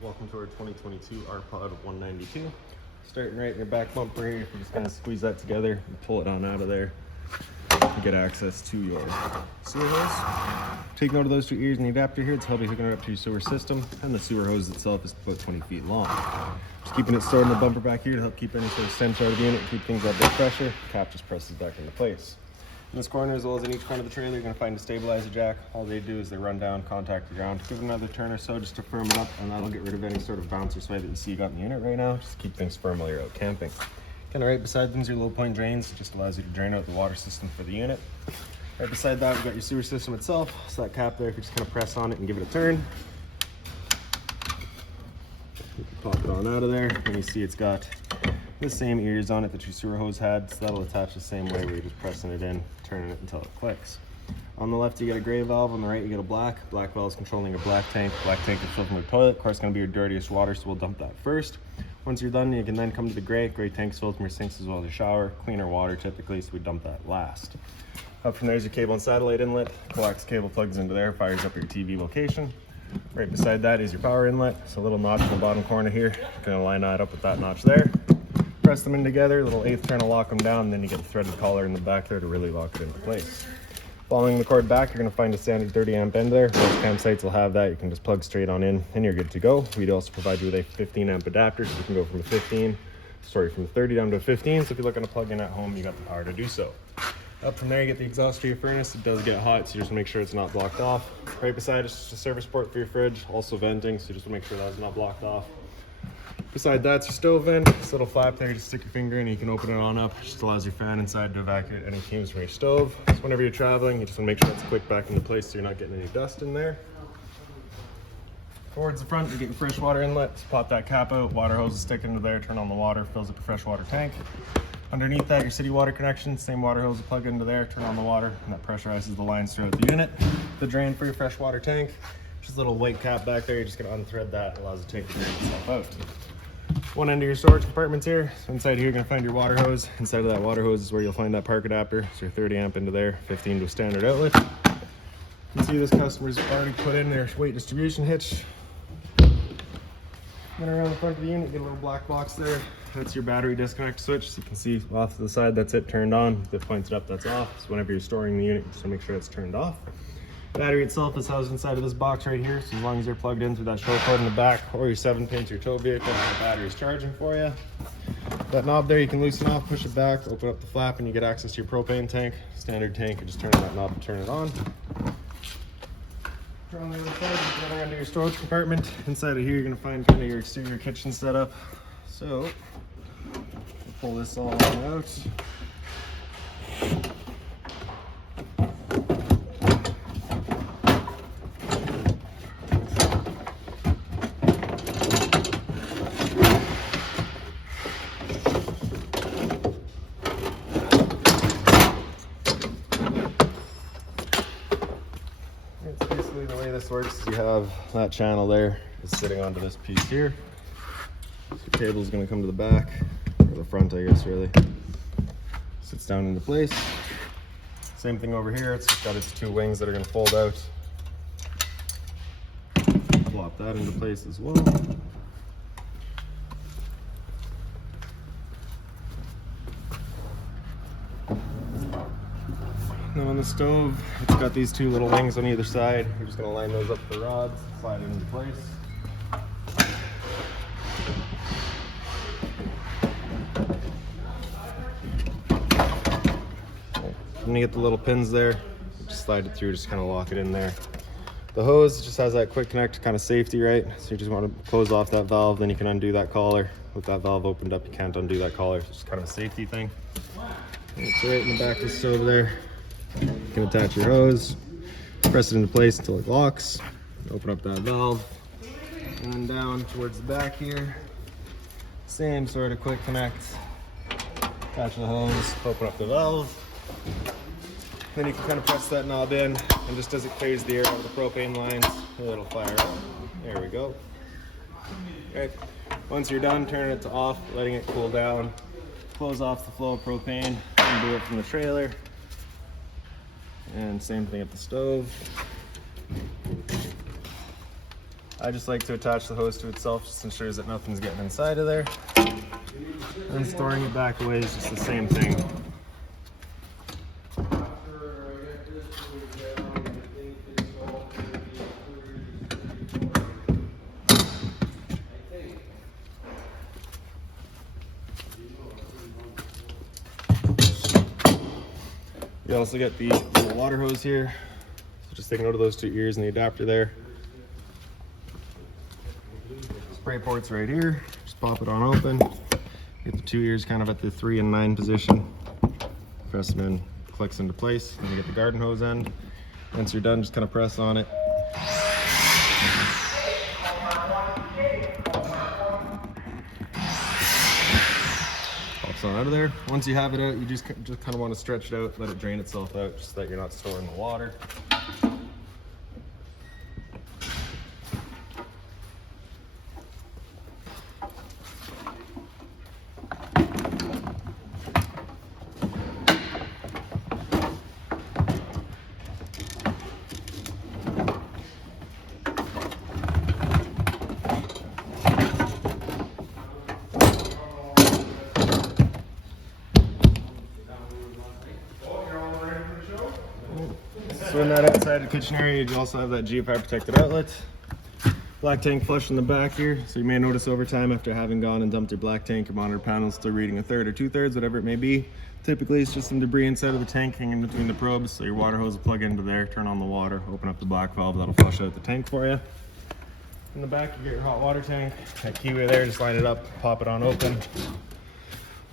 Welcome to our 2022 RPOD 192. Starting right in your back bumper here, you're just going to squeeze that together and pull it on out of there to get access to your sewer hose. Take note of those two ears and the adapter here. It's helping hooking it up to your sewer system, and the sewer hose itself is about 20 feet long. Just keeping it stored in the bumper back here to help keep any sort of stench out of the unit, keep things at bit pressure. Cap just presses back into place. In this corner, as well as in each corner of the trailer, you're going to find a stabilizer jack. All they do is they run down, contact the ground, give it another turn or so just to firm it up, and that'll get rid of any sort of bounce or sway that you see you got in the unit right now, just to keep things firm while you're out camping. Kind of right beside them is your low point drains. It just allows you to drain out the water system for the unit. Right beside that, we've got your sewer system itself. So that cap there, if you just kind of press on it and give it a turn, you can pop it on out of there, and you see it's got the same ears on it that your sewer hose had, so that'll attach the same way where you're just pressing it in, turning it until it clicks. On the left you get a gray valve, on the right you get a black. Black valve is controlling your black tank. Black tank is filled from your toilet. Of course, it's going to be your dirtiest water, so we'll dump that first. Once you're done, you can then come to the gray. Gray tank's filled from your sinks as well as your shower. Cleaner water typically, so we dump that last. Up from there's your cable and satellite inlet. Coax cable plugs into there, fires up your TV location. Right beside that is your power inlet. So a little notch in the bottom corner here. You're going to line that up with that notch there. Press them in together, little eighth turn to lock them down, and then you get the threaded collar in the back there to really lock it into place. Following the cord back, you're going to find a standard 30 amp end there. Most campsites will have that. You can just plug straight on in and you're good to go. We'd also provide you with a 15 amp adapter, so you can go from a 30 down to a 15. So if you're looking to plug in at home, you got the power to do so. Up from there, you get the exhaust for your furnace. It does get hot, so you just make sure it's not blocked off. Right beside is just a service port for your fridge, also venting, so you just make sure that's not blocked off. Beside that's your stove vent. This little flap there, you just stick your finger in and you can open it on up. It just allows your fan inside to evacuate any fumes from your stove. So whenever you're traveling, you just want to make sure it's quick back into place so you're not getting any dust in there. Towards the front, you get your fresh water inlet. Just pop that cap out, water hose is sticking into there, turn on the water, fills up your fresh water tank. Underneath that, your city water connection, same water hose will plug into there, turn on the water, and that pressurizes the lines throughout the unit. The drain for your fresh water tank, just a little white cap back there, you're just gonna unthread that, it allows the tank to drain itself out. One end of your storage compartments here. So inside here, you're gonna find your water hose. Inside of that water hose is where you'll find that park adapter. So your 30 amp into there, 15 to a standard outlet. You can see this customer's already put in their weight distribution hitch. Then around the front of the unit, get a little black box there. That's your battery disconnect switch. So you can see off to the side, that's it turned on. If it points it up, that's off. So whenever you're storing the unit, just to make sure it's turned off. Battery itself is housed inside of this box right here, so as long as you're plugged in through that show cord in the back or your 7-pin to your tow vehicle, the battery is charging for you. That knob there you can loosen off, push it back, open up the flap, and you get access to your propane tank. Standard tank, you just turn that knob to turn it on. On the other side, you get under your storage compartment. Inside of here, you're going to find kind of your exterior kitchen setup. So, we'll pull this all out. The way this works is you have that channel there is sitting onto this piece here. So your cable is going to come to the back, or the front I guess really. Sits down into place. Same thing over here, it's just got its two wings that are going to fold out. Plop that into place as well. Now on the stove, it's got these two little wings on either side. You're just going to line those up with the rods, slide it into place. When you get the little pins there, just slide it through, just kind of lock it in there. The hose just has that quick connect kind of safety, right? So you just want to close off that valve, then you can undo that collar. With that valve opened up, you can't undo that collar. It's just kind of a safety thing. And it's right in the back of the stove there. You can attach your hose, press it into place until it locks, open up that valve, and then down towards the back here, same sort of quick connect, attach the hose, open up the valve, then you can kind of press that knob in, and just as it clears the air out of the propane lines, it'll fire up. There we go. Okay. Once you're done, turn it to off, letting it cool down, close off the flow of propane, undo it from the trailer. And same thing at the stove. I just like to attach the hose to itself, just ensures that nothing's getting inside of there. And storing it back away is just the same thing. You also get the little water hose here. So just take note of those 2 ears and the adapter there. Spray port's right here. Just pop it on open. Get the 2 ears kind of at the 3 and 9 position. Press them in, clicks into place. Then you get the garden hose end. Once you're done, just kind of press on it. Pops on out of there. Once you have it out, you just kind of want to stretch it out, let it drain itself out, just so that you're not storing the water. So in that outside the kitchen area, you also have that geofire protected outlet. Black tank flush in the back here. So you may notice over time, after having gone and dumped your black tank, your monitor panel is still reading 1/3 or 2/3, whatever it may be. Typically it's just some debris inside of the tank hanging between the probes. So your water hose will plug into there, turn on the water, open up the black valve, that'll flush out the tank for you. In the back you get your hot water tank. That keyway there, just line it up, pop it on open.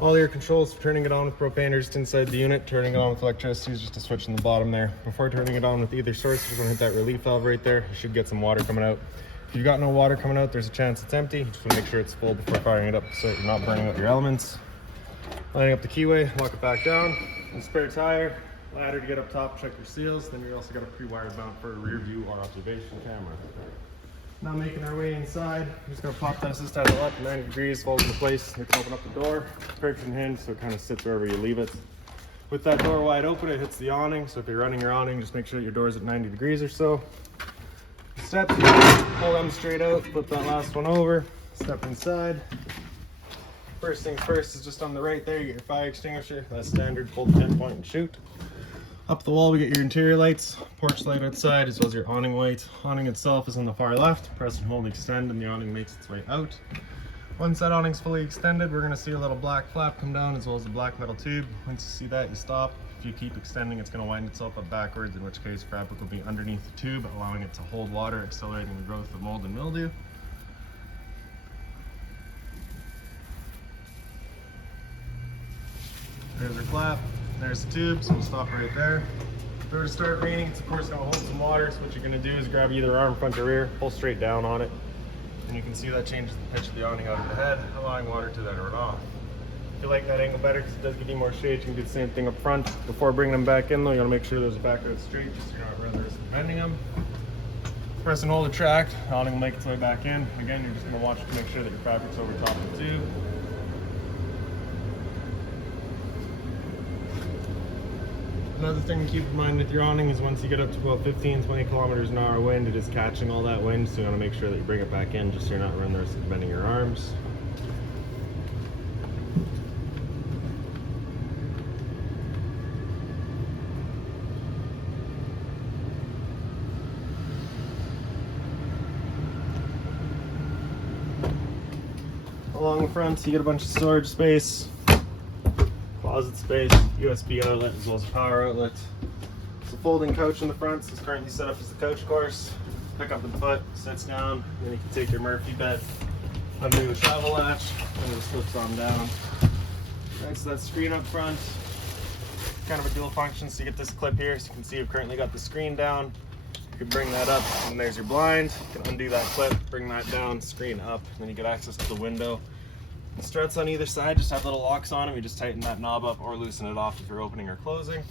All your controls for turning it on with propane are just inside the unit. Turning it on with electricity is just a switch in the bottom there. Before turning it on with either source, you're going to hit that relief valve right there. You should get some water coming out. If you've got no water coming out, there's a chance it's empty. You just want to make sure it's full before firing it up so you're not burning out your elements. Lining up the keyway, lock it back down. And spare tire, ladder to get up top, check your seals. Then you also got a pre-wired mount for a rear view or observation camera. Now making our way inside, we're just gonna pop that assist handle up 90 degrees, falls into place. We can open up the door, perfect hinge, so it kind of sits wherever you leave it. With that door wide open, it hits the awning. So if you're running your awning, just make sure that your door's at 90 degrees or so. Steps, pull them straight out, flip that last one over, step inside. First things first is just on the right there, you get your fire extinguisher. That's standard, pull the pin point and shoot. Up the wall, we get your interior lights, porch light outside, as well as your awning light. Awning itself is on the far left. Press and hold, extend, and the awning makes its way out. Once that awning's fully extended, we're gonna see a little black flap come down, as well as a black metal tube. Once you see that, you stop. If you keep extending, it's gonna wind itself up backwards, in which case fabric will be underneath the tube, allowing it to hold water, accelerating the growth of mold and mildew. There's our flap. There's the tube, so we'll stop right there. If it were to start raining, it's of course going to hold some water, so what you're going to do is grab either arm, front or rear, pull straight down on it, and you can see that changes the pitch of the awning out of the head, allowing water to then run off. If you like that angle better, because it does give you more shade, you can do the same thing up front. Before bringing them back in though, you want to make sure there's a back road straight, just so you're not running the risk of bending them. Press and hold the track, the awning will make its way back in. Again, you're just going to watch to make sure that your fabric's over top of the tube. Another thing to keep in mind with your awning is once you get up to about 15-20 kilometers an hour wind, it is catching all that wind, so you want to make sure that you bring it back in just so you're not running the risk of bending your arms. Along the front, you get a bunch of storage space, closet space, USB outlet, as well as a power outlet. It's a folding couch in the front. So it's currently set up as the couch course. Pick up the foot, sits down, then you can take your Murphy bed, undo the travel latch, and it slips on down. Right, so that screen up front, kind of a dual function. So you get this clip here, so you can see you've currently got the screen down. You can bring that up, and there's your blind. You can undo that clip, bring that down, screen up, and then you get access to the window. The struts on either side just have little locks on them. You just tighten that knob up or loosen it off if you're opening or closing.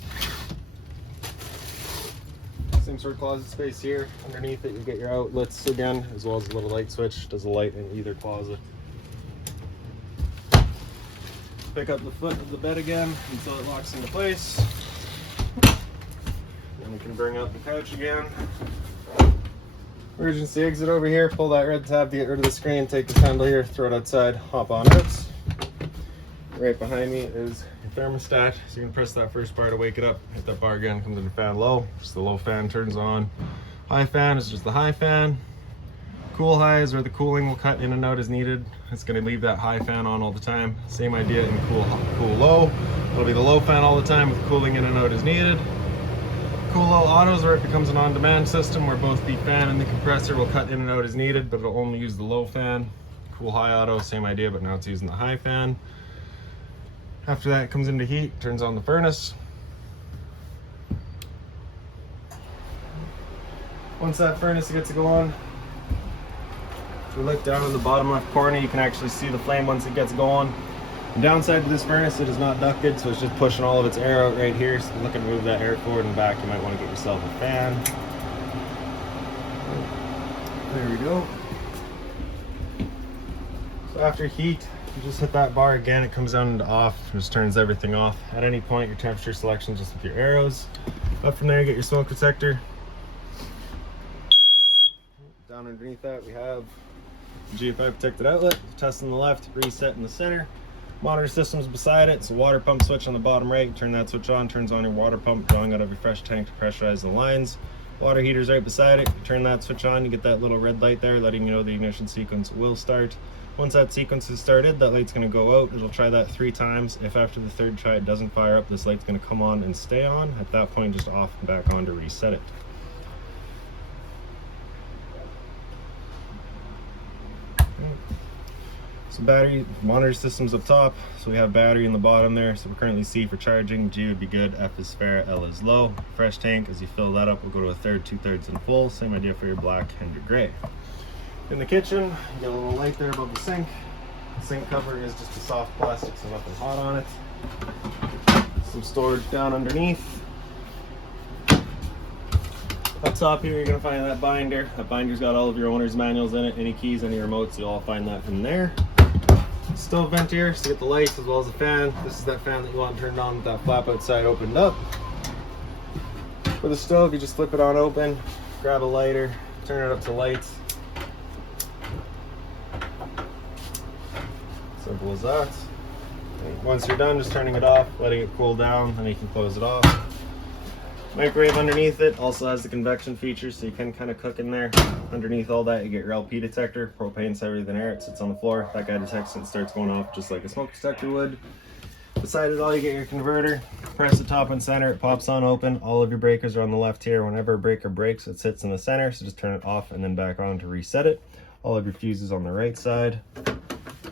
Same sort of closet space here. Underneath it, you get your outlets again, as well as a little light switch. Does a light in either closet. Pick up the foot of the bed again until it locks into place. Then we can bring out the couch again. Emergency exit over here, pull that red tab to get rid of the screen, take the handle here, throw it outside, hop on out. Right behind me is your thermostat, so you can press that first bar to wake it up, hit that bar again, comes into fan low, just the low fan turns on. High fan is just the high fan. Cool high is where the cooling will cut in and out as needed. It's going to leave that high fan on all the time. Same idea in cool low. It'll be the low fan all the time with cooling in and out as needed. Cool low auto is where it becomes an on-demand system where both the fan and the compressor will cut in and out as needed, but it'll only use the low fan. Cool high auto, same idea, but now it's using the high fan. After that, it comes into heat, turns on the furnace. Once that furnace gets going, if you look down in the bottom left corner, you can actually see the flame once it gets going. The downside to this furnace, it is not ducted, so it's just pushing all of its air out right here. So if you're looking to move that air forward and back, you might want to get yourself a fan. There we go. So after heat, you just hit that bar again, it comes down into off, just turns everything off. At any point, your temperature selection just with your arrows. Up from there, you get your smoke detector. Down underneath that, we have GFI protected outlet, test on the left, reset in the center. Monitor systems beside it. It's a water pump switch on the bottom right. Turn that switch on, turns on your water pump, drawing out of your fresh tank to pressurize the lines. Water heater's right beside it. Turn that switch on, you get that little red light there letting you know the ignition sequence will start. Once that sequence is started, that light's going to go out. It'll try that 3 times. If after the third try it doesn't fire up, this light's going to come on and stay on. At that point, just off and back on to reset it. So battery monitor systems up top, so we have battery in the bottom there. So we're currently C for charging, G would be good, F is fair, L is low. Fresh tank, as you fill that up, we'll go to a third, 2/3 and full. Same idea for your black and your gray. In the kitchen, you get a little light there above the sink. The sink cover is just a soft plastic, so nothing hot on it. Some storage down underneath. Up top here, you're going to find that binder. That binder's got all of your owner's manuals in it, any keys, any remotes, you'll all find that in there. Stove vent here, so you get the lights as well as the fan. This is that fan that you want turned on with that flap outside opened up. For the stove, you just flip it on open, grab a lighter, turn it up to lights. Simple as that. And once you're done, just turning it off, letting it cool down, then you can close it off. Microwave underneath it also has the convection feature, so you can kind of cook in there. Underneath all that, you get your LP detector. Propane's heavier than air, it sits on the floor. That guy detects it and starts going off just like a smoke detector would. Beside it all, you get your converter. Press the top and center, it pops on open. All of your breakers are on the left here. Whenever a breaker breaks, it sits in the center, so just turn it off and then back on to reset it. All of your fuses on the right side.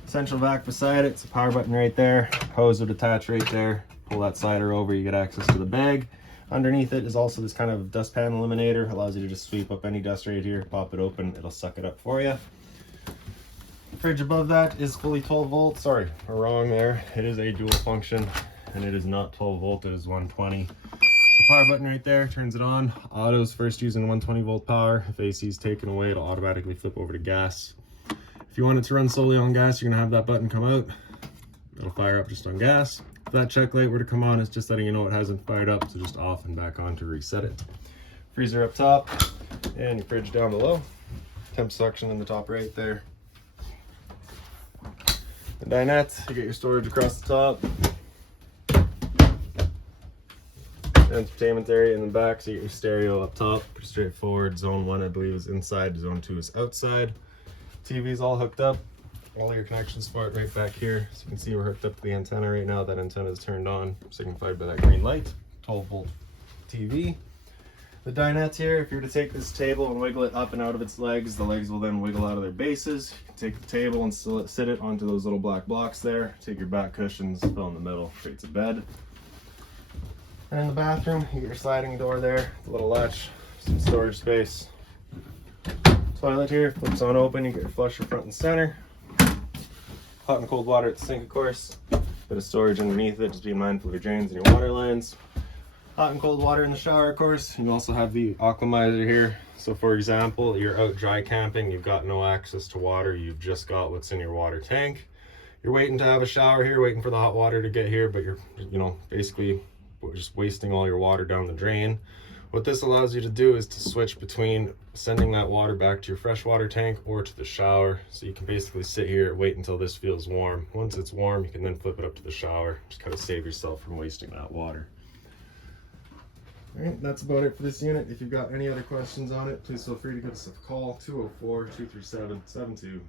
Central vac beside it, it's a power button right there. Hose would attach right there. Pull that slider over, you get access to the bag. Underneath it is also this kind of dustpan eliminator. Allows you to just sweep up any dust right here, pop it open, it'll suck it up for you. Fridge above that is fully 12 volt. Sorry, we're wrong there. It is a dual function and it is not 12 volt, it is 120. So power button right there, turns it on. Auto's first using 120 volt power. If AC is taken away, it'll automatically flip over to gas. If you want it to run solely on gas, you're gonna have that button come out. It'll fire up just on gas. If that check light were to come on, it's just letting you know it hasn't fired up, so just off and back on to reset it. Freezer up top, and your fridge down below. Temp suction in the top right there. The dinette, you get your storage across the top. Entertainment area in the back, so you get your stereo up top. Pretty straightforward. Zone 1, I believe, is inside. Zone 2 is outside. TV's all hooked up. All your connections for it right back here. So you can see we're hooked up to the antenna right now. That antenna is turned on, signified by that green light. 12 volt TV. The dinette here, if you were to take this table and wiggle it up and out of its legs, the legs will then wiggle out of their bases. You can take the table and sit it onto those little black blocks there. Take your back cushions, fill in the middle, creates a bed. And in the bathroom, you get your sliding door there, the little latch, some storage space. Toilet here, flips on open, you get your flusher front and center. Hot and cold water at the sink, of course. Bit of storage underneath it, just being mindful of your drains and your water lines. Hot and cold water in the shower, of course. You also have the aquamizer here. So for example, you're out dry camping, you've got no access to water, you've just got what's in your water tank. You're waiting to have a shower here, waiting for the hot water to get here, but you're, basically just wasting all your water down the drain. What this allows you to do is to switch between sending that water back to your freshwater tank or to the shower. So you can basically sit here, wait until this feels warm. Once it's warm, you can then flip it up to the shower. Just kind of save yourself from wasting that water. All right, that's about it for this unit. If you've got any other questions on it, please feel free to give us a call, 204-237-7272.